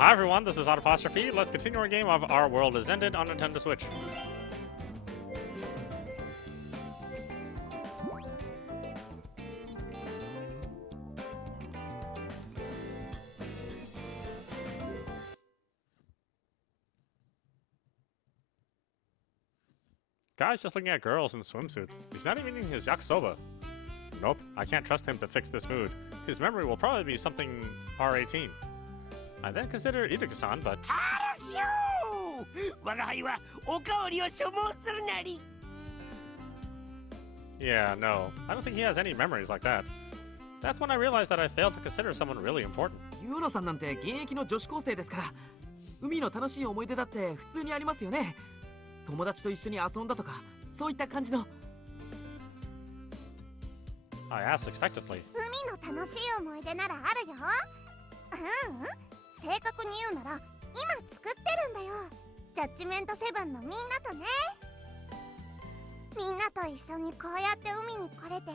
Hi everyone, this is audap. Let's continue our game of Our World Is Ended on Nintendo Switch. Guy's just looking at girls in swimsuits. He's not even eating his yakisoba. Nope, I can't trust him to fix this mood. His memory will probably be something R18. I then consider Iruka-san, but... Yeah, no. I don't think he has any memories like that. That's when I realized that I failed to consider someone really important. ユーノさんなんて現役の女子高生ですから、海の楽しい思い出だって普通にありますよね。友達と一緒に遊んだとか、そういった感じの。I asked expectantly. 海の楽しい思い出ならあるよ。正確に言うなら今作ってるんだよ。ジャッジメントセブンのみんなとね。みんなと一緒にこうやって海に来れて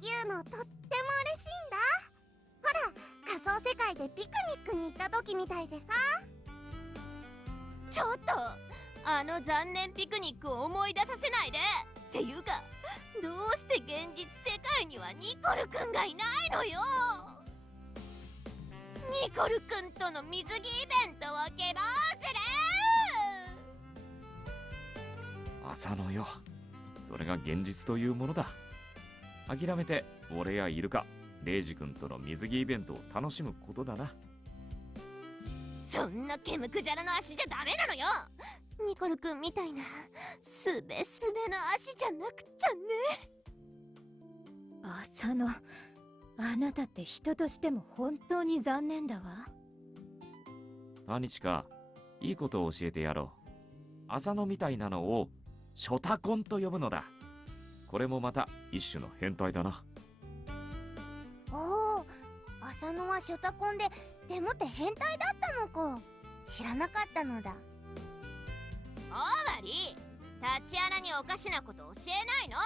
言うのとっても嬉しいんだ。ほら、仮想世界でピクニックに行った時みたいでさ。ちょっとあの残念ピクニックを思い出させないで。っていうか、どうして現実世界にはニコルくんがいないのよ。ニコルくんとの水着イベントを希望する。浅野よ、それが現実というものだ。諦めて俺やイルカ、レイジ君との水着イベントを楽しむことだな。そんなケムクジャラの足じゃダメなのよ。ニコルくんみたいなすべすべの足じゃなくちゃね。浅野、あなたって人としても本当に残念だわ。何日かいいことを教えてやろう。浅野みたいなのをショタコンと呼ぶのだ。これもまた一種の変態だな。おお、浅野はショタコンでもって変態だったのか。知らなかったのだ。オーバリー、タチアナにおかしなこと教えないの。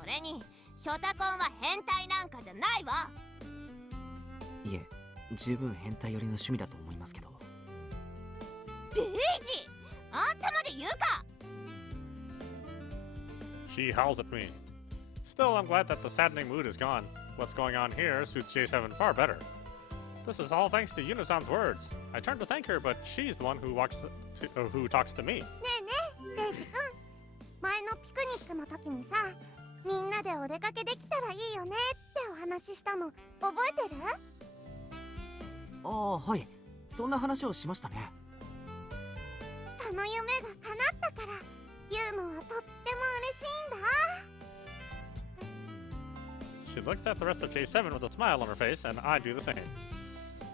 それにショタコンは変態なんかじゃないわ。いえ、十分変態寄りの趣味だと思いますけど。レイジ、あんたまで言うか。 She howls at me. Still, I'm glad that the saddening mood is gone. What's going on here suits J7 far better. This is all thanks to Yuno-san's words. I turned to thank her, but she's the one who talks to me. ねえねえ、レイジ君。前のピクニックの時にさ、みんなでお出かけできたらいいよねってお話ししたの覚えてる？ああ、はい。そんな話をしましたね。その夢が叶ったから言うのはとっても嬉しいんだ。 She looks at the rest of J7 with a smile on her face, and I do the same.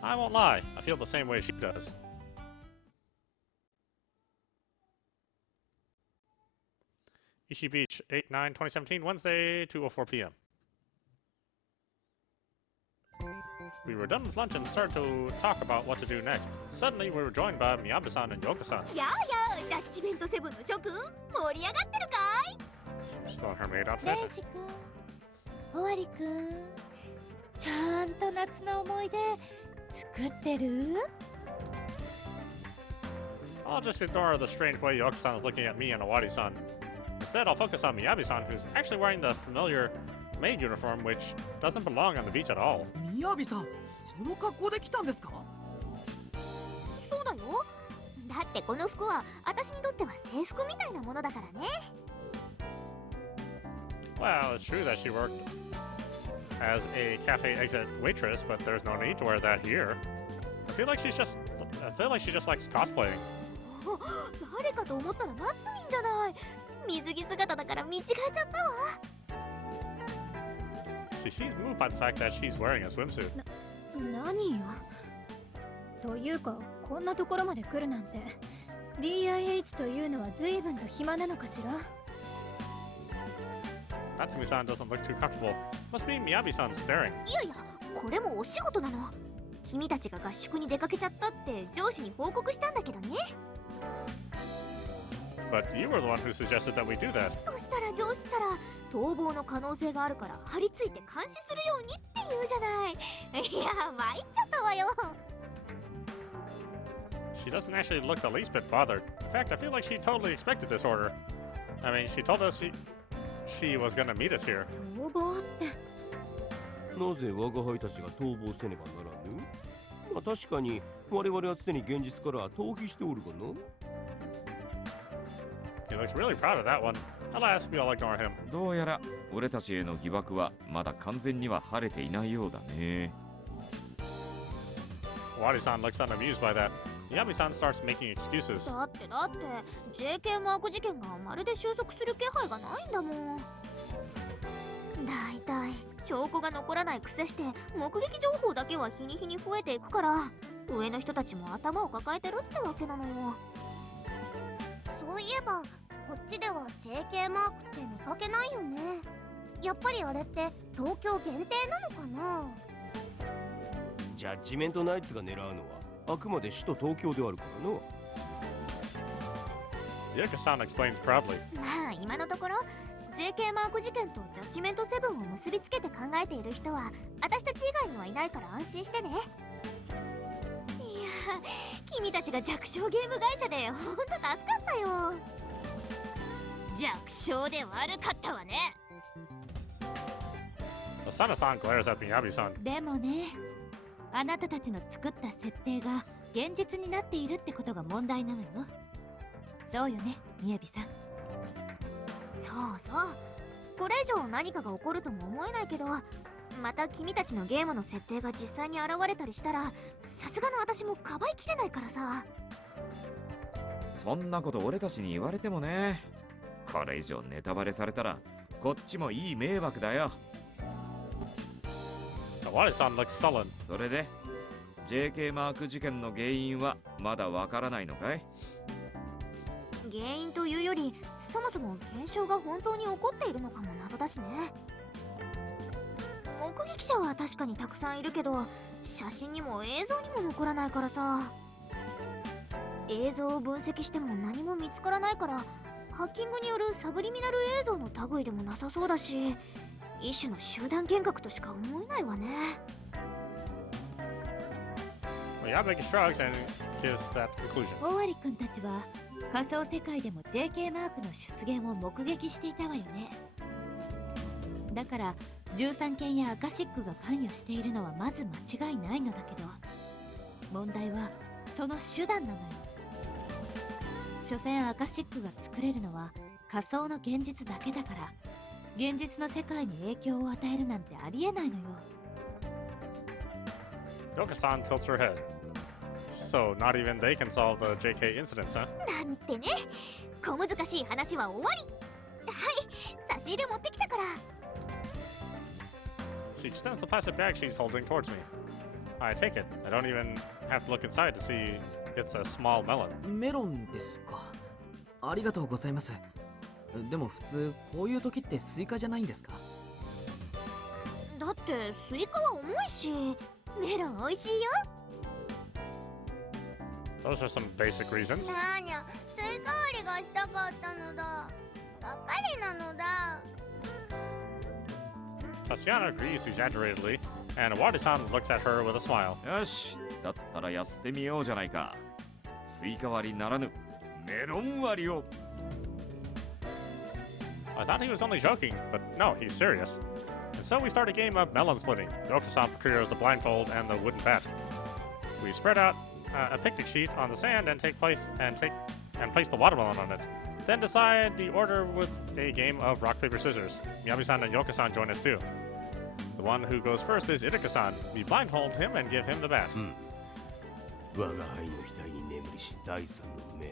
I won't lie, I feel the same way she does. Ishi Beach, 8/9/2017, Wednesday, 2:04 p.m. We were done with lunch and started to talk about what to do next. Suddenly, we were joined by Miyabi-san and Yoko-san. やあやあ、ジャッジメントセブンの諸君、盛り上がってるかい。 Still in her maid レ outfit. イジ君、オワリ君、ちゃんと夏の思い出作ってる？ I'll just ignore the strange way Yoko-san is looking at me and Owari-san. Instead, I'll focus on Miyabi-san, who's actually wearing the familiar maid uniform, which doesn't belong on the beach at all. みやびさん、その格好で来たんですか？そうだよ。だってこの服は私にとっては制服みたいなものだからね。 Well, it's true that she worked as a cafe exit waitress, but there's no need to wear that here. I feel like she just likes cosplaying. 誰かと思ったらナツミンじゃない。水着姿だから見違えちゃったわ。 She seems moved by the fact that she's wearing a swimsuit. 何よ。というか、こんなところまで来るなんて DIH というのは随分と暇なのかしら。 Natsumi-san doesn't look too comfortable. Must be Miyabi-san staring. いやいや、これもお仕事なの。君たちが合宿に出かけちゃったって上司に報告したんだけどね。 But you were the one who suggested that we do that. そしたら上司ったら逃亡の可能性があるから張り付いて監視するようにって言うじゃない。いや、参っちゃったわよ。She doesn't actually look the least bit bothered. In fact, I feel like she totally expected this order. I mean, she told us she was gonna meet us here. 逃亡って。なぜ我が輩たちが逃亡せねばならぬ？まあ確かに我々は常に現実から逃避しておるがな。He looks really proud of that one. Alas, we all ignore him. どうやら俺たちへの疑惑はまだ完全には晴れていないようだね。Wadi-san looks unamused by that. Yami-san starts making excuses. だって JK マーク事件がまるで収束する気配がないんだもん。だいたい証拠が残らないくせして目撃情報だけは日に日に増えていくから上の人たちも頭を抱えてるってわけなのよ。そういえばこっちでは JK マークって見かけないよね。やっぱりあれって東京限定なのかな。ジャッジメントナイツが狙うのはあくまで首都東京であるからな。Yuka-san explains proudly. まあ今のところ JK マーク事件とジャッジメント7を結びつけて考えている人は私たち以外にはいないから安心してね。いや君たちが弱小ゲーム会社でほんと助かったよ。弱小で悪かったわね。Asana-san glares at Miyabi-san. でもね、あなたたちの作った設定が現実になっているってことが問題なのよ。そうよね、みやびさん。そうそう、これ以上何かが起こるとも思えないけど、また君たちのゲームの設定が実際に現れたりしたらさすがの私もかばいきれないからさ。そんなこと俺たちに言われてもね。これ以上ネタバレされたらこっちもいい迷惑だよ。Wadi-san looks sullen. それで JK マーク事件の原因はまだわからないのかい？原因というよりそもそも現象が本当に起こっているのかも謎だしね。目撃者は確かにたくさんいるけど写真にも映像にも残らないからさ。映像を分析しても何も見つからないからハッキングによるサブリミナル映像の類でもなさそうだし、一種の集団幻覚としか思えないわね。Miyabi shrugs and gives that conclusion. 大割君たちは仮想世界でも JK マークの出現を目撃していたわよね。だから13件やアカシックが関与しているのはまず間違いないのだけど、問題はその手段なのよ。所詮アカシックが作れるのは仮想の現実だけだから、現実の世界に影響を与えるなんてありえないのよ。Yuka-san tilts her head. So, not even they can solve the JK incidents, huh? なんてね、小難しい話は終わり。はい、差し入れ持ってきたから。She extends the plastic bag she's holding towards me. I take it. I don't even have to look inside to see it's a small melon. メロンですか。ありがとうございます。でも普通こういう時ってスイカじゃないんですか？だってスイカは重いし、メロン美味しいよ。Those are some basic reasons. なーにゃ、スイカ割りがしたかったのだ。がっかりなのだ。Tatiana agrees exaggeratedly, and Wadi-san looks at her with a smile. よし、だったらやってみようじゃないか。スイカ割りならぬメロン割りを。I thought he was only joking, but no, he's serious. And so we start a game of melon splitting. Yuka-san procures the blindfold and the wooden bat. We spread out a picnic sheet on the sand and place the watermelon on it. Then decide the order with a game of rock, paper, scissors. Miyabi-san and Yuka-san join us too. The one who goes first is Iruka-san. We blindfold him and give him the bat. 我が輩の額に眠りし第三の目を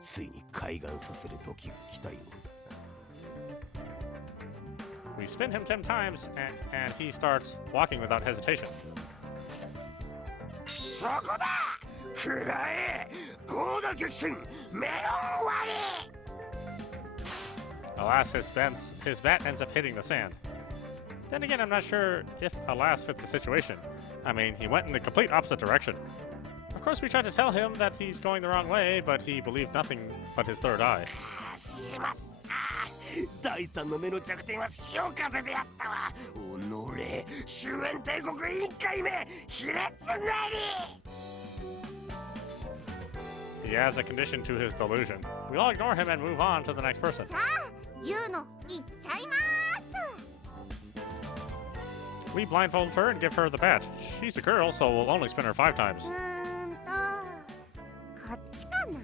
ついに開眼させる時が来たようだ。We spin him 10 times, and he starts walking without hesitation. そこだ！くらえ！ゴーダ激戦メロン割り！ Alas, his bat ends up hitting the sand. Then again, I'm not sure if Alas fits the situation. I mean, he went in the complete opposite direction. Of course, we tried to tell him that he's going the wrong way, but he believed nothing but his third eye. しまった！第三の目の弱点は潮風であったわ。おのれ、終焉帝国委員会め、卑劣なり！ He adds a condition to his delusion. We all ignore him and move on to the next person. じゃあユウのいっちゃいまーす。 We blindfold her and give her the bat. She's a girl, so we'll only spin her 5 times. こっちかな。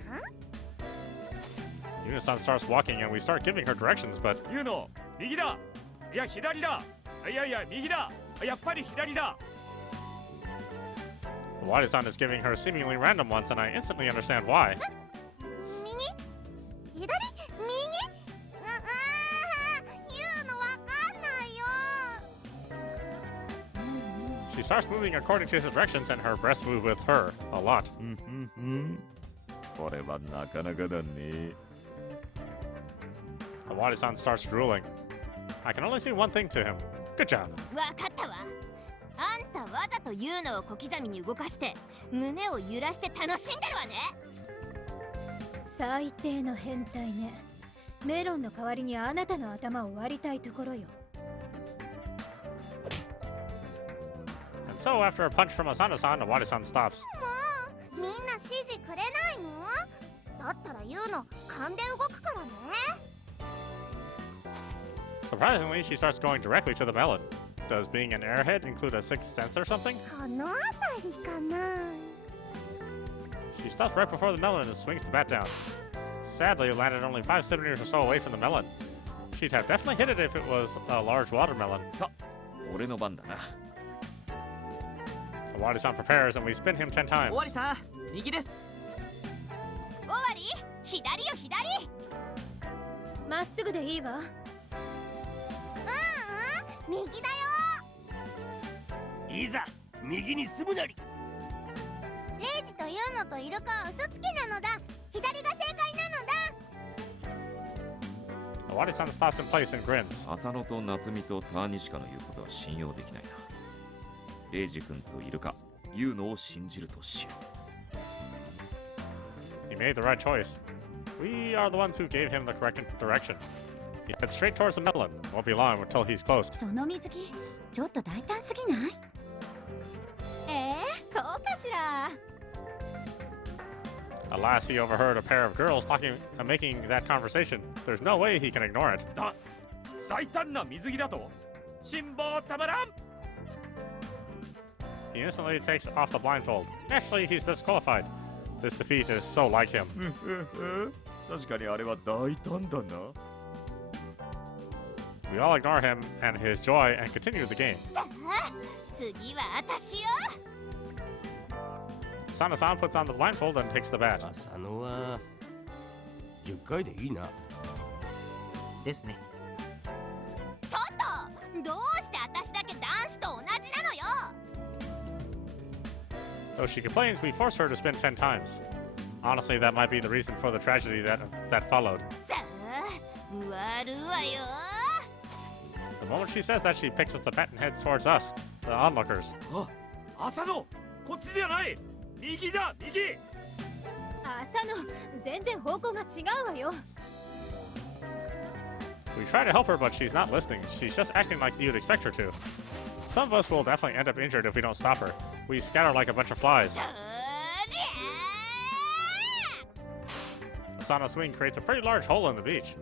Yuno-san starts walking and we start giving her directions, but ユノ、右だ。いや左だ。いやいや右だ。やっぱり左だ。Wadi-san is giving her seemingly random ones, and I instantly understand why. 右左右ユウのわかんないよ。 She starts moving according to his directions, and her breasts move with her a lot. これはなかなかだね。Wadi-san starts drooling. I can only see one thing to him. Good job. わかったわ。あんたわざと言うのを小刻みに動かして胸を揺らして楽しんでるわね。最低の変態ね。メロンの代わりにあなたの頭を割りたいところよ。 And so, after a punch from Asana-san, Wadi-san stops. もうみんな指示くれないの？だったらユウの勘で動くからね。 Surprisingly, she starts going directly to the melon. Does being an airhead include a sixth sense or something? この辺りかな。 She stops right before the melon and swings the bat down. Sadly, it landed only 5 centimeters or so away from the melon. She'd have definitely hit it if it was a large watermelon. さ、俺の番だな。Wadi-san prepares and we spin him 10 times. 終わりさん、右です。終わり？左よ左。まっすぐでいいわ。右だよ。いざ右に進むなり。レイジとユウのとイルカは嘘つきなのだ。左が正解なのだ。 Wadi-san stops in place and grins. 浅野と夏美とターニシカの言うことは信用できないな。レイジ君とイルカ、ユウノを信じるとしよう。 He made the right choice. We are the ones who gave him the correct direction. He heads straight towards the melon. Won't be long until he's close. その水着ちょっと大胆すぎない？そうかしら。 Alas, he overheard a pair of girls talking and making that conversation. There's no way he can ignore it. 大胆な水着だと辛抱たまらん。 He instantly takes off the blindfold. Actually, he's disqualified. This defeat is so like him. 確かにあれは大胆だな。 We all ignore him and his joy and continue the game. さあ次は私よ。 Sana-san puts on the blindfold and takes the bat. 浅野は10回でいいな。ですね。ちょっとどうして私だけ男子と同じなのよ。 Though she complains, we force her to spin 10 times. Honestly, that might be the reason for the tragedy that followed. さあ割るわよ。 The moment she says that, she picks up the bat and heads towards us, the onlookers. あ、浅野、こっちじゃない。右だ、右。朝の全然方向が違うわよ。 We try to help her, but she's not listening. She's just acting like you'd expect her to. Some of us will definitely end up injured if we don't stop her. We scatter like a bunch of flies. Asano's swing creates a pretty large hole in the beach.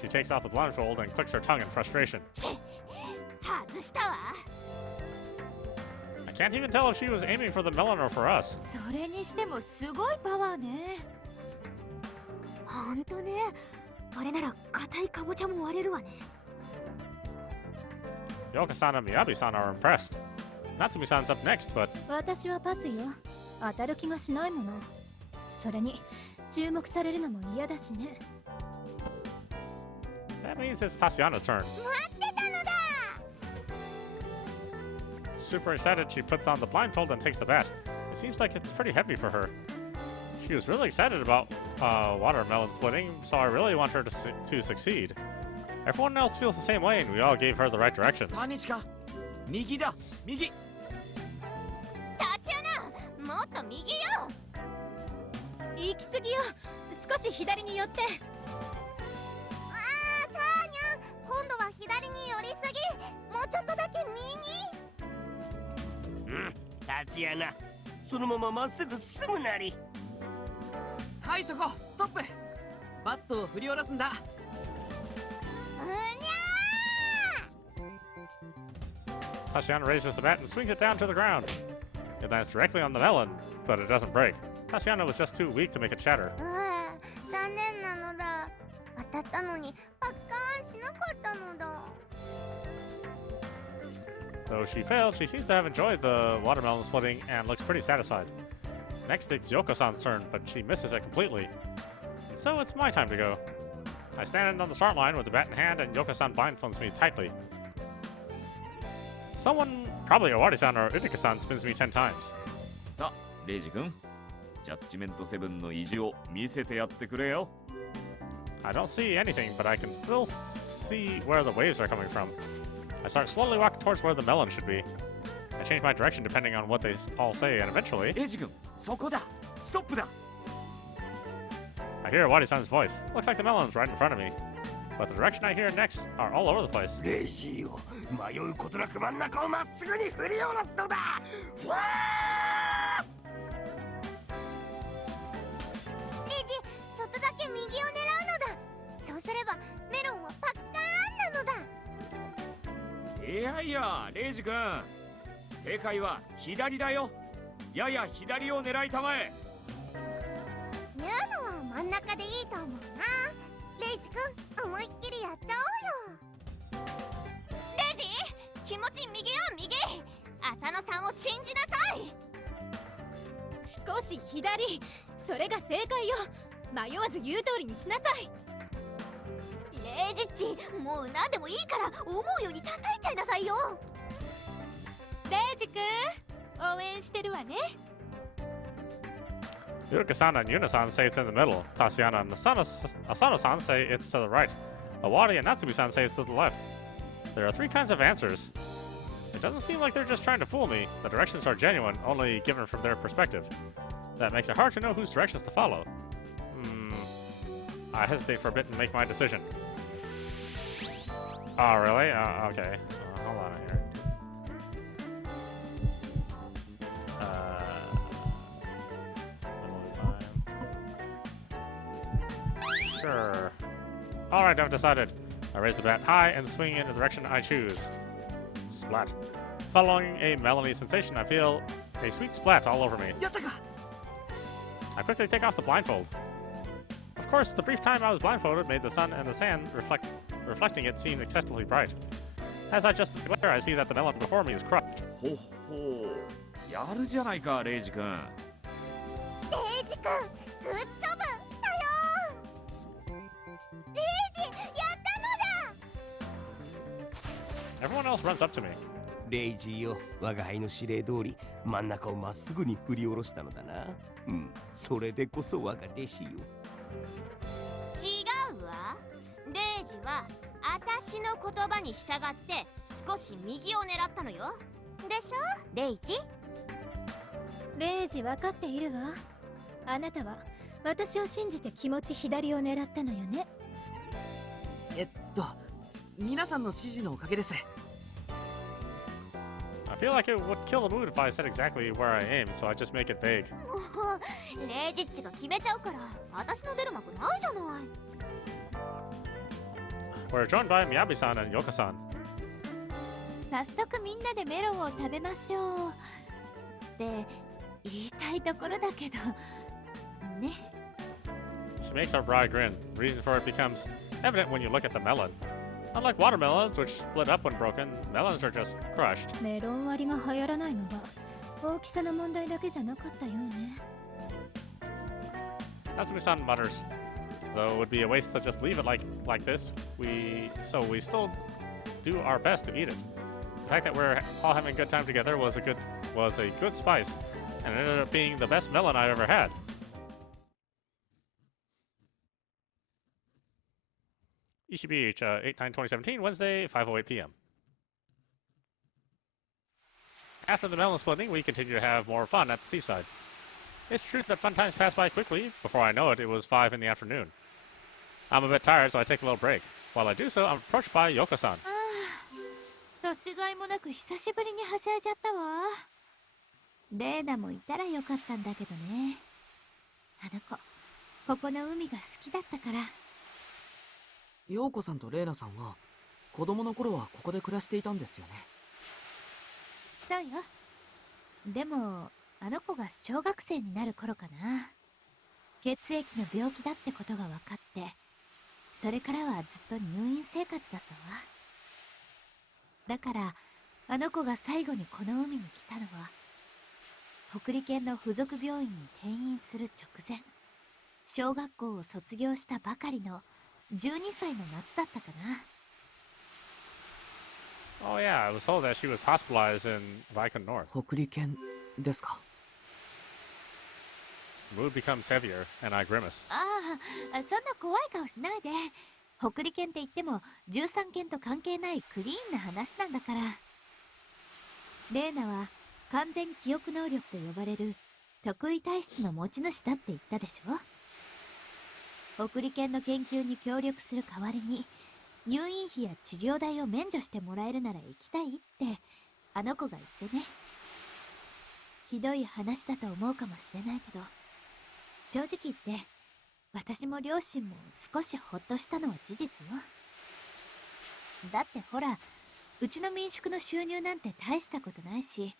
She takes off the blindfold and clicks her tongue in frustration. 外したわ。 I can't even tell if she was aiming for the melon or for us. それにしてもすごいパワーね。ほんとね。あれなら硬いかぼちゃも割れるわね。 Yoka-san and Miyabi-san are impressed. Natsumi-san's up next, but 私はパスよ。当たる気がしないもの。それに注目されるのも嫌だしね。 that means it's Tatiana's turn. 待ってたのだ。 Super excited, she puts on the blindfold and takes the bat. It seems like it's pretty heavy for her. She was really excited about watermelon splitting, so I really want her to succeed. Everyone else feels the same way, and we all gave her the right directions. タニシカ、右だ、右。タチアナ、もっと右よ。行き過ぎよ。少し左に寄って。ターニャン、今度は左に寄りすぎ。もうちょっとだけ右。タチアナ、そのまままっすぐ進むなり。はい、そこストップ。バットを振り下ろすんだ。Tatiana raises the bat and swings it down to the ground. It lands directly on the melon, but it doesn't break. Tatiana was just too weak to make it shatter. 残念なのだ。当たったのにパッカーンしなかったのだ。 Though she failed, she seems to have enjoyed the watermelon splitting and looks pretty satisfied. Next it's Yoko-san's turn, but she misses it completely. So it's my time to go. I stand on the start line with the bat in hand and Yoko-san blindfolds me tightly. Someone, probably Owari-san or Utika-san, spins me 10 times. さあ、レイジ君、ジャッジメント7の意地を見せてやってくれよ。I don't see anything, but I can still see where the waves are coming from. I start slowly walking towards where the melon should be. I change my direction depending on what they all say, and eventually, レイジ君、そこだ。ストップだ。I hear Owari-san's voice. Looks like the melon's right in front of me. But the direction I hear next are all over the place. レイジーよ、迷うことなく真ん中をまっすぐに振り下ろすのだ。ふわー。レイジ、ちょっとだけ右を狙うのだ。そうすればメロンはパッカーンなのだ。いやいや、レイジ君、正解は左だよ。やや左を狙いたまえ。言うのは真ん中でいいと思うな。レイジ君、思いっきりやっちゃおうよ。レイジ、気持ち右よ右。浅野さんを信じなさい。少し左、それが正解よ。迷わず言う通りにしなさい。レイジッチ、もう何でもいいから思うように叩いちゃいなさいよ。レイジ君、応援してるわね。Yuruka-san and Yuna-san say it's in the middle. Tatiana and Asano-san say it's to the right. Awari and Natsumi-san say it's to the left. There are 3 kinds of answers. It doesn't seem like they're just trying to fool me. The directions are genuine, only given from their perspective. That makes it hard to know whose directions to follow. I hesitate for a bit and make my decision. Oh, really? Okay. Hold on here. Sure. Alright, I've decided. I raise the bat high and swing in the direction I choose. Splat. Following a melony sensation, I feel a sweet splat all over me. やったか。I quickly take off the blindfold. Of course, the brief time I was blindfolded made the sun and the sand reflecting it seem excessively bright. As I adjust the glare, I see that the melon before me is crushed. ほほう、やるじゃないか、レイジ君。レイジ君、グッジョブだよ。レイジ、やったのだ。 Everyone else runs up to me. レイジーよ、我が輩の指令通り真ん中をまっすぐに振り下ろしたのだな。それでこそ我が弟子よ。違うわ。レイジは私の言葉に従って少し右を狙ったのよ。でしょ、レイジ。レイジ、分かっているわ。あなたは私を信じて気持ち左を狙ったのよね。皆さんの指示のおかげです。I feel like it would kill the mood if I said exactly where I aim, so I just make it vague. もうレイジッチが決めちゃうから私の出る幕ないじゃない。We're joined by Miyabi-san and Yoka-san. 早速みんなでメロンを食べましょうって言いたいところだけどね。 She makes our bride grin. The reason for it becomes evident when you look at the melon. Unlike watermelons, which split up when broken, melons are just crushed. メロン割りが流行らないのは大きさの問題だけじゃなかったようね。Natsumi-san mutters, though it would be a waste to just leave it like this. We still do our best to eat it. The fact that we're all having a good time together was a good spice, and it ended up being the best melon I've ever had. Ishi Beach, 8/9/2017, Wednesday, 5:08 p.m. After the melon splitting, we continue to have more fun at the seaside. It's true that fun times pass by quickly. Before I know it, it was 5 in the afternoon. I'm a bit tired, so I take a little break. While I do so, I'm approached by Yoka-san. 年がいもなく久しぶりにはしゃいじゃったわ。レーナもいたらよかったんだけどね。あの子ここの海が好きだったから。陽子さんとレイナさんは子供の頃はここで暮らしていたんですよね。そうよ。でもあの子が小学生になる頃かな、血液の病気だってことが分かって、それからはずっと入院生活だったわ。だからあの子が最後にこの海に来たのは北利県の付属病院に転院する直前、小学校を卒業したばかりの12歳の夏だったかな。Oh yeah, I was told that she was hospitalized in Vicon North. 北利県ですか。Mood becomes heavier, and I grimace. ああ、そんな怖い顔しないで。北利県って言っても13県と関係ないクリーンな話なんだから。レーナは完全記憶能力と呼ばれる特異体質の持ち主だって言ったでしょ。北利県の研究に協力する代わりに入院費や治療代を免除してもらえるなら行きたいってあの子が言ってね。ひどい話だと思うかもしれないけど、正直言って私も両親も少しほっとしたのは事実よ。だってほら、うちの民宿の収入なんて大したことないし、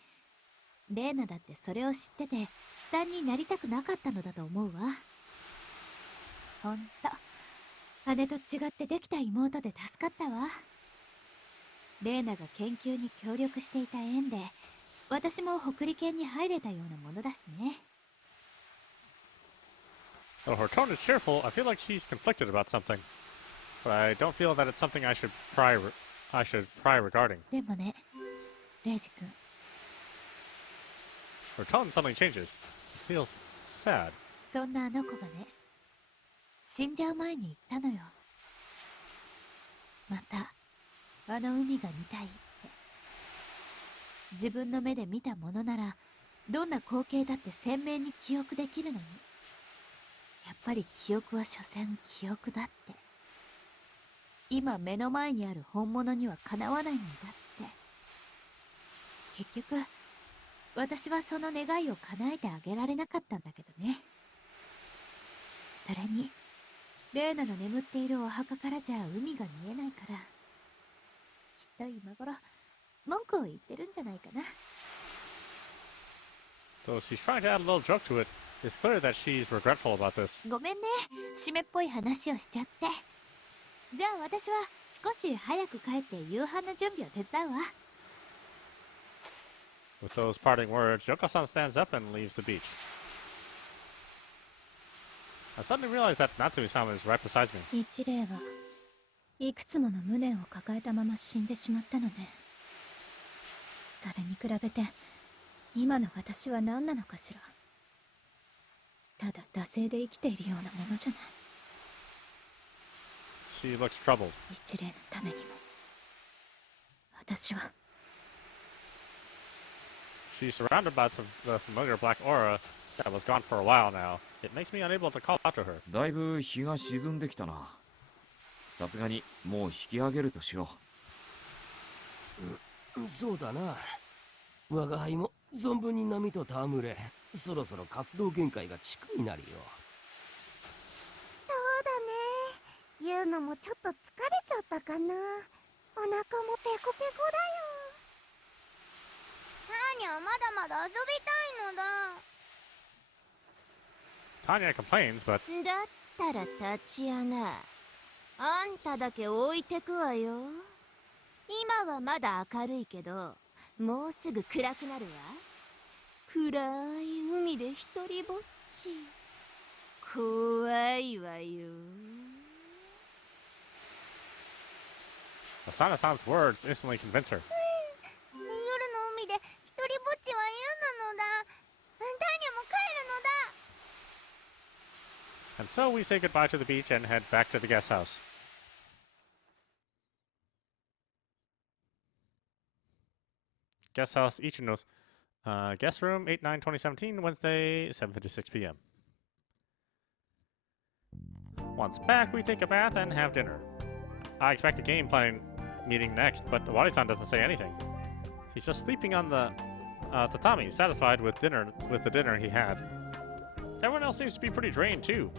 レーナだってそれを知ってて負担になりたくなかったのだと思うわ。ほんと姉と違ってできた妹で助かったわ。レーナが研究に協力していた縁で私も北利県に入れたようなものだしね。Though her tone is cheerful, I feel like she's conflicted about something. But I don't feel that it's something I should pry regarding. でもね、レイジ君。Her tone suddenly changes. It feels sad. そんなあの子がね、死んじゃう前に言ったのよ。またあの海が見たいって。自分の目で見たものならどんな光景だって鮮明に記憶できるのに、やっぱり記憶は所詮記憶だって。今目の前にある本物にはかなわないんだって。結局私はその願いを叶えてあげられなかったんだけどね。それにレーナの眠っているお墓からじゃ海が見えないから、きっと今頃文句を言ってるんじゃないかな。Though she's trying to add a little joke to it, it's clear that she's regretful about this. ごめんね、締めっぽい話をしちゃって。じゃあ私は少し早く帰って夕飯の準備を手伝うわ。With those parting words, Yoko-san stands up and leaves the beach. I suddenly realize that Natsumi-sama is right beside me. 一例はいくつもの無念を抱えたまま死んでしまったのね。それに比べて今の私は何なのかしら。ただ惰性で生きているようなものじゃない。She looks troubled. 一例のためにも私は。She's surrounded by the familiar black aura that was gone for a while now. It makes me unable to call out to her. だいぶ日が沈んできたな。さすがにもう引き上げるとしよう。そうだな。我が輩も存分に波と戯れ、そろそろ活動限界が近いなるよ。そうだね。言うのもちょっと疲れちゃったかな。お腹もペコペコだよ。ターニャまだまだ遊びたいのだ。Tanya complains, but だったら立ち上が。あんただけ置いてくわよ。今はまだ明るいけど、もうすぐ暗くなるわ。暗い海で一人ぼっち。怖いわよ。Asana-san's words instantly convince her. 夜の海で一人ぼっちは嫌なのだ。ターニャも帰るのだ。And so we say goodbye to the beach and head back to the guest house. Guest house Ichino's guest room 8/9/2017, Wednesday 7:56 p.m. Once back, we take a bath and have dinner. I expect a game planning meeting next, but Wari-san doesn't say anything. He's just sleeping on the tatami, satisfied with the dinner he had. Everyone else seems to be pretty drained too.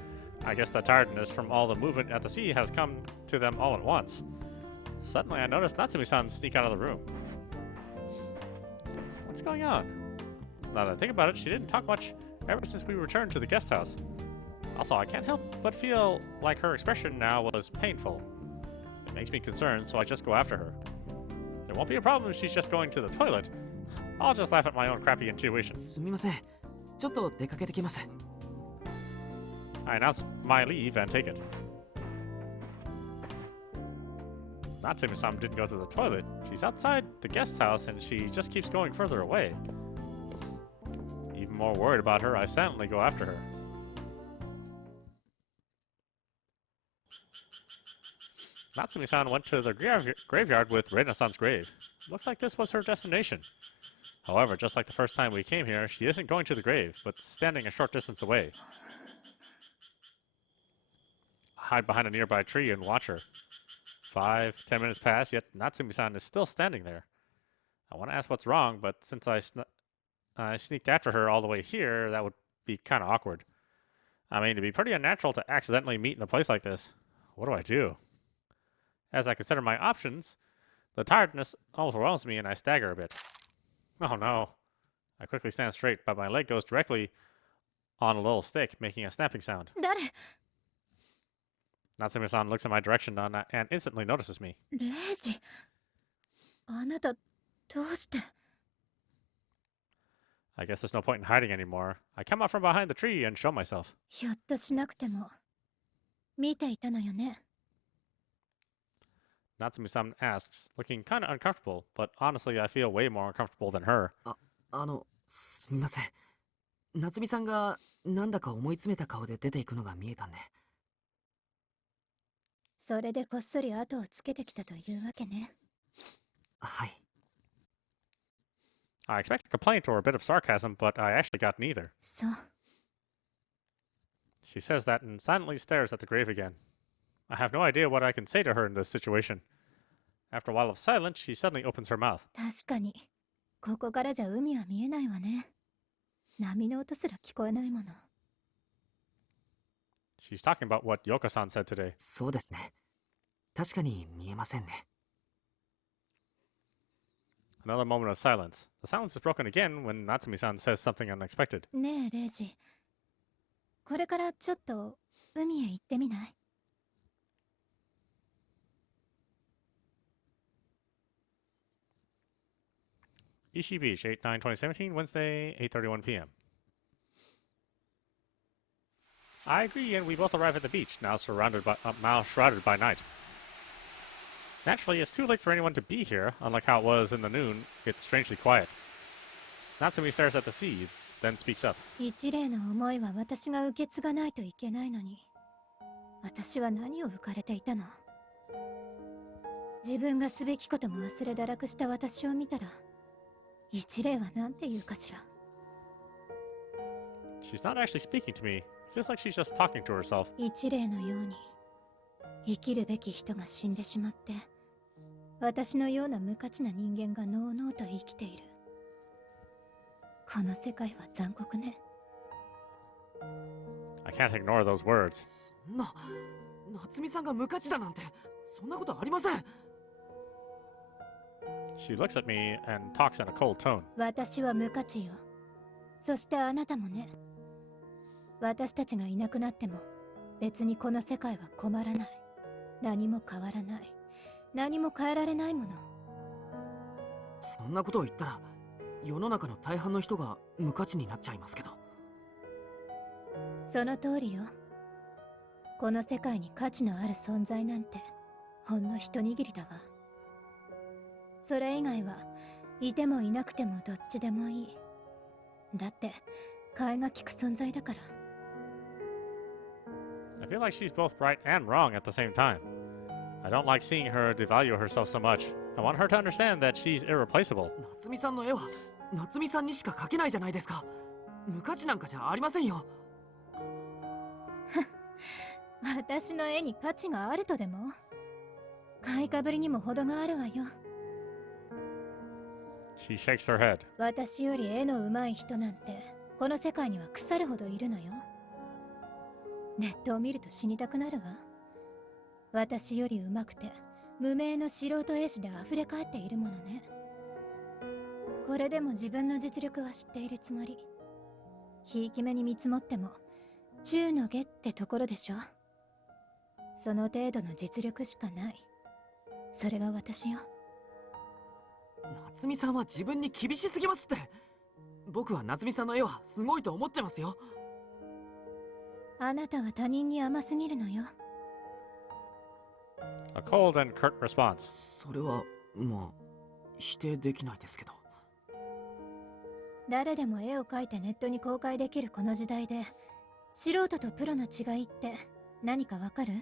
I guess the tiredness from all the movement at the sea has come to them all at once. Suddenly, I noticed Natsumi-san sneak out of the room. What's going on? Now that I think about it, she didn't talk much ever since we returned to the guest house. Also, I can't help but feel like her expression now was painful. It makes me concerned, so I just go after her. There won't be a problem if she's just going to the toilet. I'll just laugh at my own crappy intuition. すみません。ちょっと出かけてきます。 I announce my leave and take it. Natsumi-san didn't go to the toilet. She's outside the guest house and she just keeps going further away. Even more worried about her, I silently go after her. Natsumi-san went to the graveyard with Reina-san's grave. Looks like this was her destination. However, just like the first time we came here, she isn't going to the grave, but standing a short distance away. I hide behind a nearby tree and watch her. 5, 10 minutes pass, yet Natsumi-san is still standing there. I want to ask what's wrong, but since I sneaked after her all the way here, that would be kind of awkward. I mean, it'd be pretty unnatural to accidentally meet in a place like this. What do I do? As I consider my options, the tiredness overwhelms me and I stagger a bit. Oh no. I quickly stand straight, but my leg goes directly on a little stick, making a snapping sound. 誰？ Natsumi-san looks in my direction and instantly notices me. レイジ。あなた、どうして？ I guess there's no point in hiding anymore. I come out from behind the tree and show myself. ひょっとしなくても、見ていたのよね。 Natsumi-san asks, looking kind of uncomfortable, but honestly I feel way more uncomfortable than her. すみません。夏美さんがなんだか思い詰めた顔で出ていくのが見えたんで。それでこっそり後をつけてきたというわけね。はい。I expect a complaint or a bit of sarcasm, but I actually got neither. そう。 She says that and silently stares at the grave again. I have no idea what I can say to her in this situation. After a while of silence, she suddenly opens her mouth. 確かに、ここからじゃ海は見えないわね。波の音すら聞こえないもの。 She's talking about what Yoka-san said today. そうですね。確かに見えませんね。 Another moment of silence. The silence is broken again when Natsumi-san says something unexpected. ねえ、レイジ。これからちょっと海へ行ってみない？ Ishii Beach, 8/9/2017, Wednesday, 8:31 p.m. I agree, and we both arrive at the beach, now shrouded by night. Naturally, it's too late for anyone to be here. Unlike how it was in the noon, it's strangely quiet. Natsumi stares at the sea, then speaks up. 一例の思いは私が受け継がないといけないのに、私は何を浮かれていたの？自分がすべきことも忘れ堕落した私を見たら、一例は何て言うかしら。 She's not actually speaking to me. It feels like she's just talking to herself. 一例のように、生きるべき人が死んでしまって、私のような無価値な人間がのうのうと生きている。この世界は残酷ね。 I can't ignore those words. そんな、夏美さんが無価値だなんて、そんなことありません。 She looks at me and talks in a cold tone. 私は無価値よ。そしてあなたもね。私たちがいなくなっても、別にこの世界は困らない。何も変わらない。何も変えられないもの。そんなことを言ったら、世の中の大半の人が無価値になっちゃいますけど。その通りよ。この世界に価値のある存在なんて、ほんの一握りだわ。それ以外はいてもいなくてもどっちでもいい。だって替えが利く存在だから。 I feel like she's both right and wrong at the same time. I don't like seeing her devalue herself so much. I want her to understand that she's irreplaceable. 夏美さんの絵は夏美さんにしか描けないじゃないですか。無価値なんかじゃありませんよ。私の絵に価値があるとでも？買いかぶりにも程があるわよ。 She shakes her head. 私より絵の上手い人なんてこの世界には腐るほどいるのよ。ネットを見ると死にたくなるわ。私より上手くて無名の素人絵師で溢れ返っているものね。これでも自分の実力は知っているつもり。ひいき目に見積もっても中の下ってところでしょ。その程度の実力しかない。それが私よ。夏美さんは自分に厳しすぎますって。僕は夏美さんの絵はすごいと思ってますよ。あなたは他人に甘すぎるのよ。A cold and curt response. それはまあ否定できないですけど。誰でも絵を描いてネットに公開できるこの時代で、素人とプロの違いって何かわかる？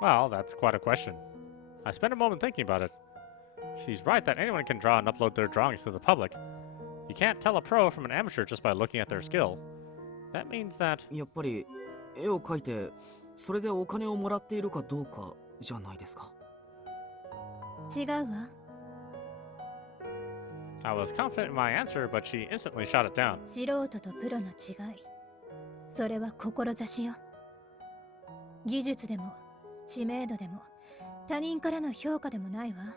Well, that's quite a question. I spent a moment thinking about it. She's right that anyone can draw and upload their drawings to the public. You can't tell a pro from an amateur just by looking at their skill. That means that... やっぱり絵を描いてそれでお金をもらっているかどうかじゃないですか。違うわ。I was confident in my answer, but she instantly shot it down. 素人とプロの違い。それは志よ。技術でも知名度でも他人からの評価でもないわ。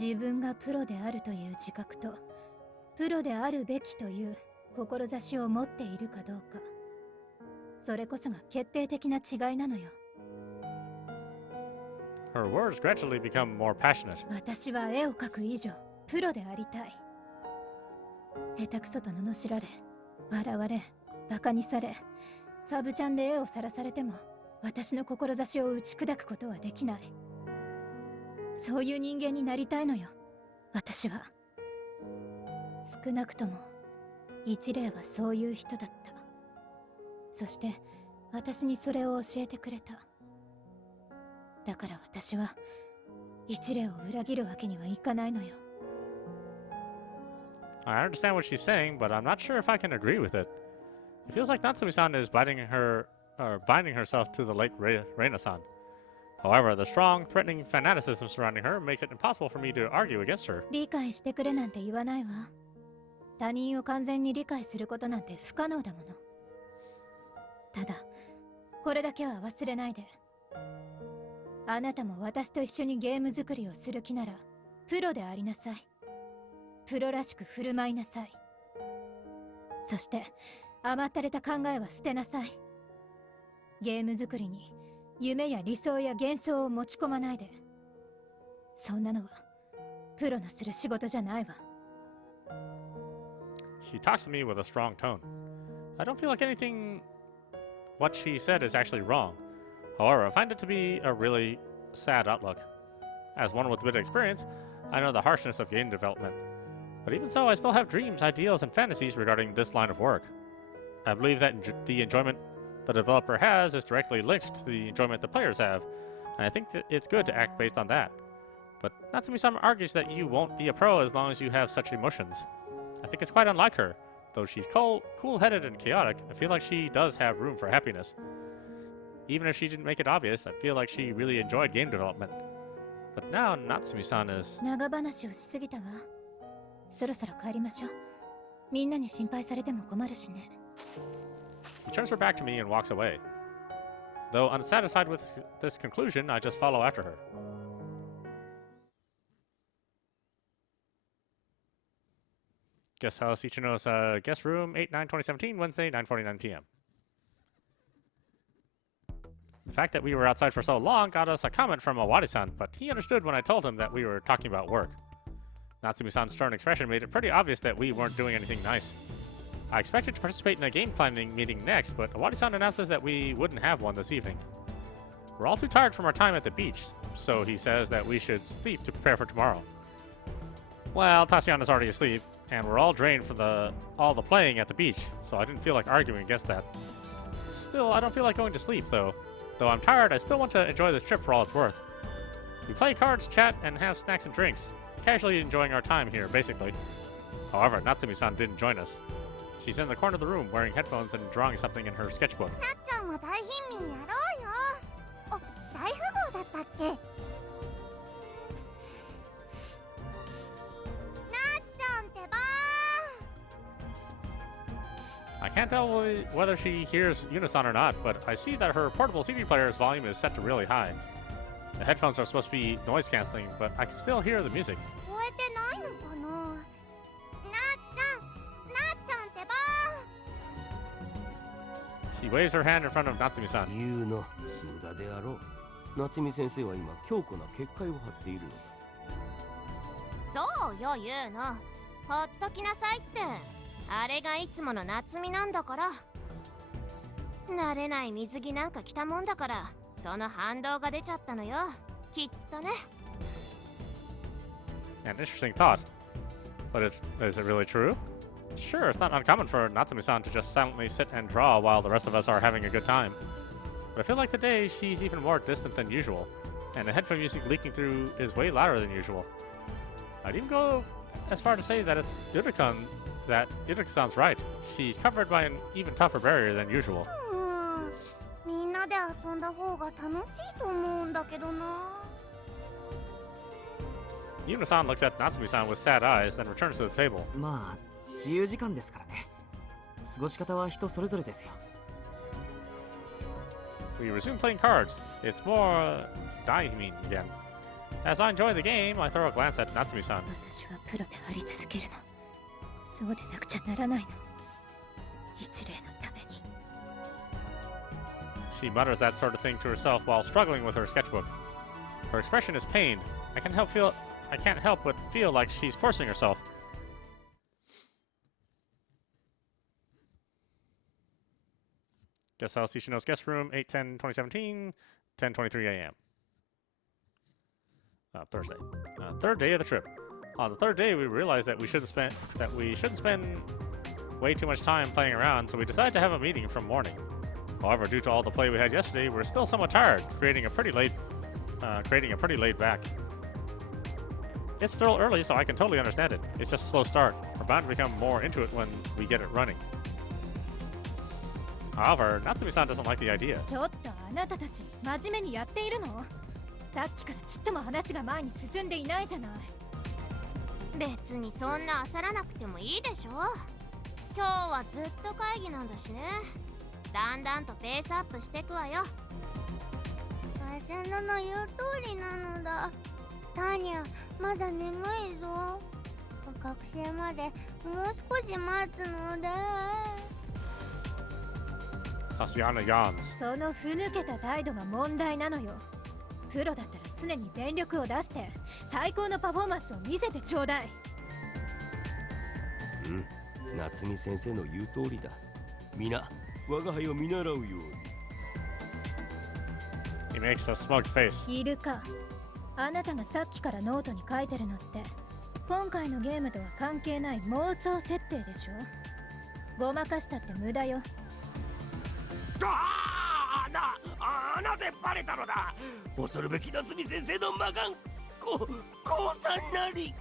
自分がプロであるという自覚とプロであるべきという志を持っているかどうか、それこそが決定的な違いなのよ。Her words gradually become more passionate. 私は絵を描く以上プロでありたい。下手くそと罵られ、笑われ、バカにされ、サブチャンで絵を晒されても私の志を打ち砕くことはできない。そういう人間になりたいのよ、私は。少なくとも一例はそういう人だった。そして私にそれを教えてくれた。だから私は一例を裏切るわけにはいかないのよ。I understand what she's saying, but I'm not sure if I can agree with it. It feels like Natsumi-san is binding herself to the late Reina-san. However, the strong, threatening fanaticism surrounding her makes it impossible for me to argue against her. 理解してくれなんて言わないわ。他人を完全に理解することなんて不可能だもの。ただ、これだけは忘れないで。あなたも私と一緒にゲーム作りをする気なら、プロでありなさい。プロらしく振る舞いなさい。そして、甘ったれた考えは捨てなさい。ゲーム作りに夢や理想や幻想を持ち込まないで。そんなのはプロのする仕事じゃないわ。She talks to me with a strong tone. I don't feel like what she said is actually wrong. However, I find it to be a really sad outlook. As one with a bit of experience, I know the harshness of game development. But even so, I still have dreams, ideals, and fantasies regarding this line of work. I believe that the enjoyment the developer has is directly linked to the enjoyment the players have, and I think that it's good to act based on that. But Natsumi-san argues that you won't be a pro as long as you have such emotions. I think it's quite unlike her. Though she's cool-headed and chaotic, I feel like she does have room for happiness. Even if she didn't make it obvious, I feel like she really enjoyed game development. But now Natsumi-san is... 長話をしすぎたわ。そろそろ帰りましょう。みんなに心配されても困るしね。He turns her back to me and walks away. Though unsatisfied with this conclusion, I just follow after her. Guest house, Ichino's guest room, 8/9/2017, Wednesday, 9:49 p.m. The fact that we were outside for so long got us a comment from Awadi-san, but he understood when I told him that we were talking about work. Natsumi-san's stern expression made it pretty obvious that we weren't doing anything nice. I expected to participate in a game planning meeting next, but Awadi-san announces that we wouldn't have one this evening. We're all too tired from our time at the beach, so he says that we should sleep to prepare for tomorrow. Well, Tatiana's already asleep, and we're all drained from all the playing at the beach, so I didn't feel like arguing against that. Still, I don't feel like going to sleep, though. Though I'm tired, I still want to enjoy this trip for all it's worth. We play cards, chat, and have snacks and drinks, casually enjoying our time here, basically. However, Natsumi-san didn't join us. She's in the corner of the room, wearing headphones and drawing something in her sketchbook. なっちゃんも大貧民やろうよ。お、大富豪だったっけ？なっちゃんってば。I can't tell whether she hears Unisan or not, but I see that her portable CD player's volume is set to really high. The headphones are supposed to be noise canceling, but I can still hear the music. 聞こえてないのかな。なっちゃんってば。 She waves her hand in front of Natsumi-san. 言うの無駄であろう。夏美先生は今強固な結界を張っているのだ。そうよユウの。ほっときなさいって。あれがいつもの夏美なんだから。慣れない水着なんか着たもんだから、その反動が出ちゃったのよ。きっとね。 An interesting thought. But is it really true? Sure, it's not uncommon for Natsumi-san to just silently sit and draw while the rest of us are having a good time. But I feel like today she's even more distant than usual, and the headphone music leaking through is way louder than usual. I'd even go as far to say that it's Yurika-san's right. She's covered by an even tougher barrier than usual. みんなで遊んだ方が楽しいと思うんだけどな。 Yuna-san looks at Natsumi-san with sad eyes, then returns to the table. まあ自由時間ですからね。過ごし方は人それぞれですよ。 We resume playing cards. It's more daiming again. As I enjoy the game, I throw a glance at Natsumi-san. 私はプロであり続けるの。そうでなくちゃならないの。一例のために。 She mutters that sort of thing to herself while struggling with her sketchbook. Her expression is pained. I can't help but feel like she's forcing herself. Guest house, Ishino's guest room, 8/10/2017, 10:23 a.m. Thursday. Third day of the trip. On the third day, we realized that we shouldn't spend way too much time playing around, so we decided to have a meeting from morning. However, due to all the play we had yesterday, we're still somewhat tired, creating a pretty laid back. It's still early, so I can totally understand it. It's just a slow start. We're bound to become more into it when we get it running. However, Natsumi-san doesn't like the idea. ちょっとあなたたち真面目にやっているの？さっきからちっとも話が前に進んでいないじゃない。別にそんな焦らなくてもいいでしょ。今日はずっと会議なんだしね。だんだんとペースアップしてくわよ。浅野の言う通りなのだ。ターニャ、まだ眠いぞ。学生までもう少し待つのだ。 Tatiana yawns. そのふぬけた態度が問題なのよ。プロだったら常に全力を出して最高のパフォーマンスを見せてちょうだい。うん、夏美先生の言う通りだ。皆、我が輩を見習うように。 He makes a smug face. いるか。あなたがさっきからノートに書いてるのって今回のゲームとは関係ない妄想設定でしょ。ごまかしたって無駄よ。なぜバレたのだ。恐るべき夏美先生の魔眼降参なり。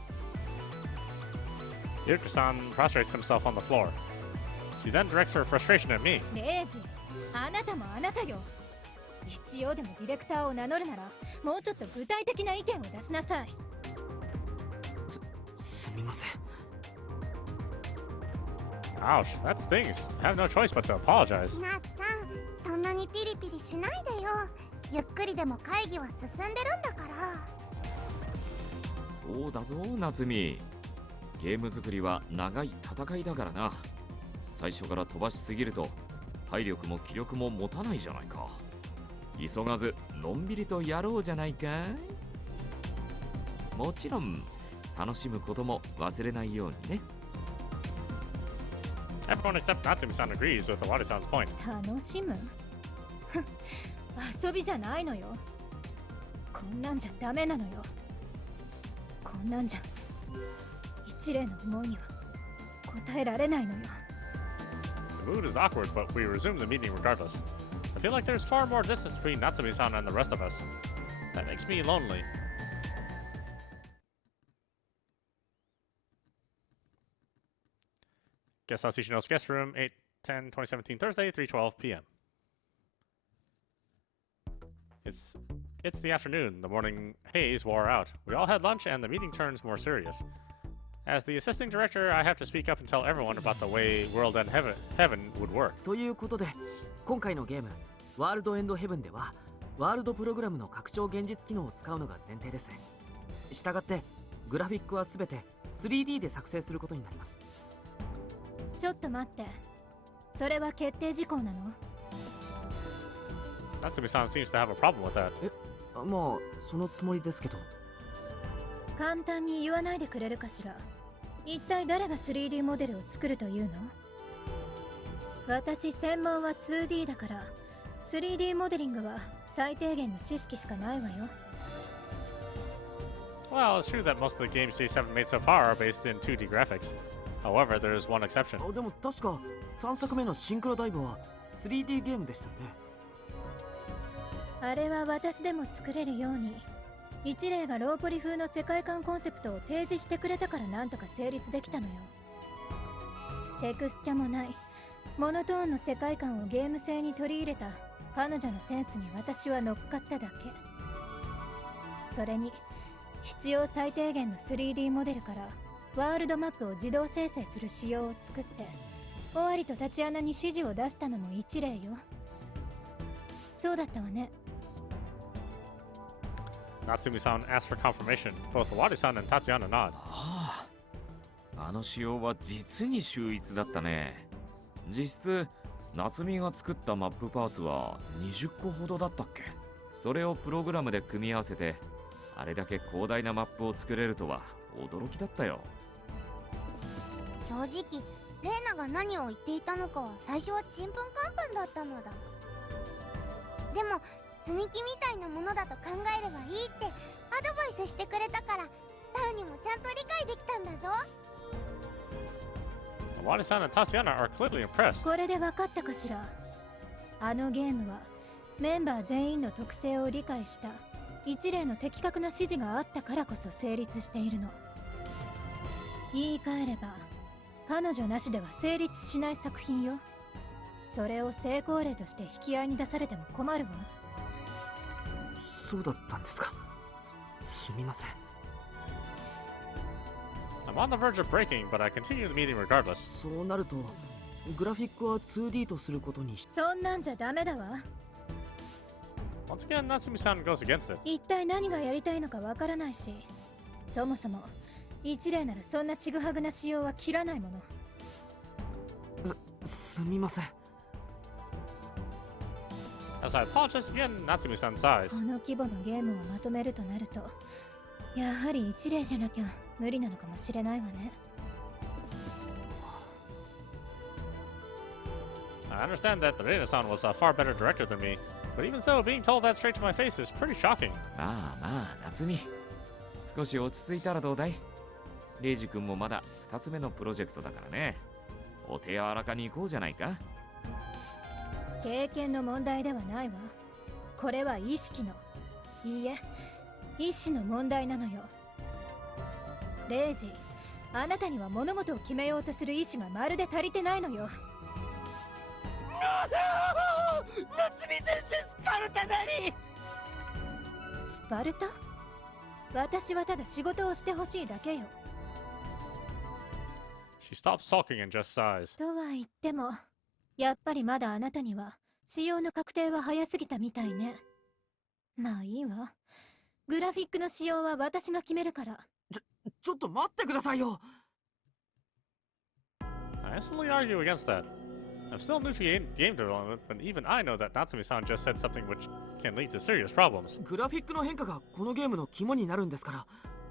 Yurika-san prostrates himself on the floor. She then directs her frustration at me. レイジ、あなたもあなたよ。一応でもディレクターを名乗るならもうちょっと具体的な意見を出しなさい。すみません。 Ouch, that stings. I have no choice but to apologize. なっちゃん、そんなにピリピリしないでよ。ゆっくりでも会議は進んでるんだから。そうだぞ夏美。ゲーム作りは長い戦いだからな。最初から飛ばしすぎると体力も気力も持たないじゃないか。急がずのんびりとやろうじゃないかい。もちろん楽しむことも忘れないようにね。 Everyone except Natsumi-san agrees with Awari-san's point. 楽しむ遊びじゃないのよ。こんなんじゃダメなのよ。こんなんじゃ一例の思いには答えられないのよ。 The mood is awkward, but we resume the meeting regardless. I feel like there's far more distance between Natsumi-san and the rest of us. That makes me lonely. Guest house Ishino's guest room, 8/10/2017, Thursday, 3:12 p.m. It's the afternoon. The morning haze wore out. We all had lunch and the meeting turns more serious. As the assisting director, I have to speak up and tell everyone about the way World End Heaven would work. ということで、今回のゲームワールドエンドヘブンではワールドプログラムの拡張現実機能を使うのが前提です。したがってグラフィックはすべて 3D で作成することになります。ちょっと待って、それは決定事項なの？ Natsumi-san seems to have a problem with that. まあそのつもりですけど。簡単に言わないでくれるかしら。一体誰が 3D モデルを作るというの？私専門は 2D だから 3D モデリングは最低限の知識しかないわよ。Well, it's true that most of the games J7 made so far are based in 2D graphics. However, there is one exception. でも確か3作目のシンクロダイブは 3D ゲームでしたよね。あれは私でも作れるように一例がローポリ風の世界観コンセプトを提示してくれたからなんとか成立できたのよ。テクスチャもないモノトーンの世界観をゲーム性に取り入れた彼女のセンスに私は乗っかっただけ。それに必要最低限の 3D モデルからワールドマップを自動生成する仕様を作って終わりとタチアナに指示を出したのも一例よ。そうだったわね。Natsumi-san asked for confirmation. Both Wari-san and Tatiana nod. あの仕様は実に秀逸だったね。実質夏美が作ったマップパーツは20個ほどだったっけ。それをプログラムで組み合わせてあれだけ広大なマップを作れるとは驚きだったよ。正直レイナが何を言っていたのかは最初はちんぷんかんぷんだったのだ。でも積み木みたいなものだと考えればいいってアドバイスしてくれたからタウにもちゃんと理解できたんだぞ。Wari-san and Tatiana are clearly impressed. これで分かったかしら。あのゲームはメンバー全員の特性を理解した一例の的確な指示があったからこそ成立しているの。言い換えれば彼女なしでは成立しない作品よ。それを成功例として引き合いに出されても困るわ。そうだったんですか。すみません。I'm on the verge of breaking, but I continue the meeting regardless. そうなるとグラフィックは 2D とすることにし。そんなんじゃダメだわ。 Once again, Natsumi-san goes against it. 一体何がやりたいのかわからないし、そもそも一例ならそんなちぐはぐな仕様は切らないもの。すみません。As I apologize again, Natsumi-san こ sighs. の規模のゲームをまとめるとなるとやはり一例じゃなきゃ無理なのかもしれないわね。I understand that the Reina-san was a far better director than me, but even so, being told that straight to my face is pretty shocking. まあまあ夏美、少し落ち着いたらどうだい。レイジ君もまだ2つ目のプロジェクトだからね。お手柔らかに行こうじゃないか。経験の問題ではないわ。これは意識の、いいえ意志の問題なのよ。レイジ、あなたには物事を決めようとする意志がまるで足りてないのよ。夏美先生スパルタなり。スパルタ？私はただ仕事をしてほしいだけよ。She stops sulking and just sighs. とは言ってもやっぱりまだあなたには仕様の確定は早すぎたみたいね。まあいいわ。グラフィックの仕様は私が決めるから。ちょっと待ってくださいよ。I instantly argue against that. I'm still new to game development, but even I know that Natsumi-san just said something which can lead to serious problems. グラフィックの変化がこのゲームの肝になるんですから、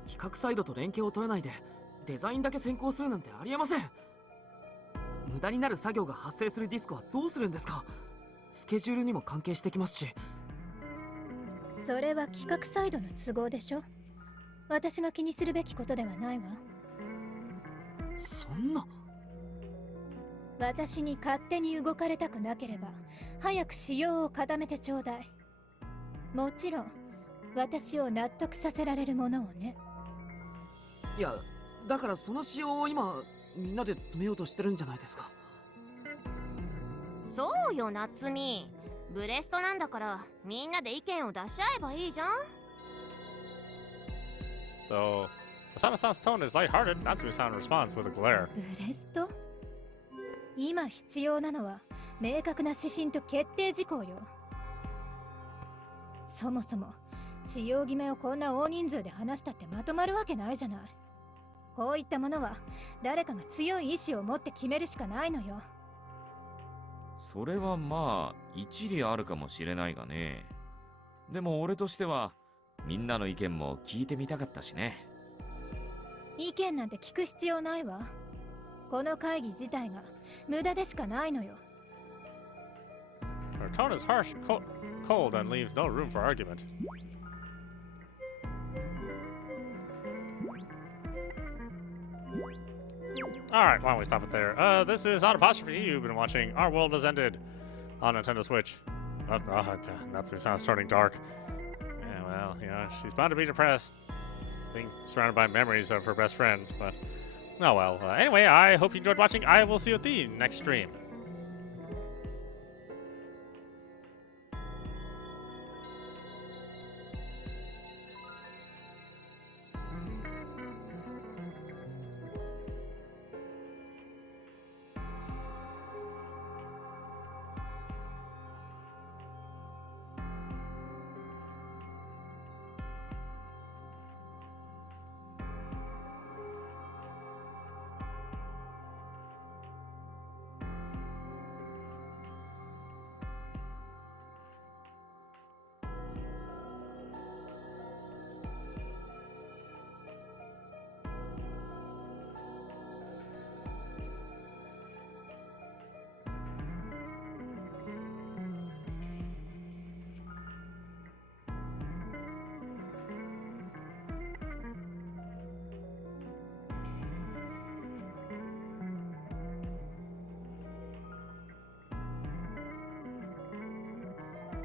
比較サイドと連携を取らないでデザインだけ先行するなんてありえません。無駄になる作業が発生するディスクはどうするんですか。スケジュールにも関係してきますし。それは企画サイドの都合でしょ。私が気にするべきことではないわ。そんな。私に勝手に動かれたくなければ早く仕様を固めてちょうだい。もちろん私を納得させられるものをね。いやだからその仕様を今みんなで詰めようとしてるんじゃないですか。そうよ夏美、ブレストなんだからみんなで意見を出し合えばいいじゃん。Though Asana-san's tone is lighthearted. Natsumi-san responds with a glare. ブレスト？今必要なのは明確な指針と決定事項よ。そもそも使用決めをこんな大人数で話したってまとまるわけないじゃない。こういったものは誰かが強い意志を持って決めるしかないのよ。それはまあ一理あるかもしれないがね。でも俺としてはみんなの意見も聞いてみたかったしね。意見なんて聞く必要ないわ。この会議自体が無駄でしかないのよ。Her tone is harsh, cold, and leaves no room for argument. Alright, why don't we stop it there? This is audap. You've been watching Our World Has Ended on Nintendo Switch. Natsumi-san's starting dark. Yeah, well, you know, she's bound to be depressed, being surrounded by memories of her best friend, but oh well. Anyway, I hope you enjoyed watching. I will see you at the next stream.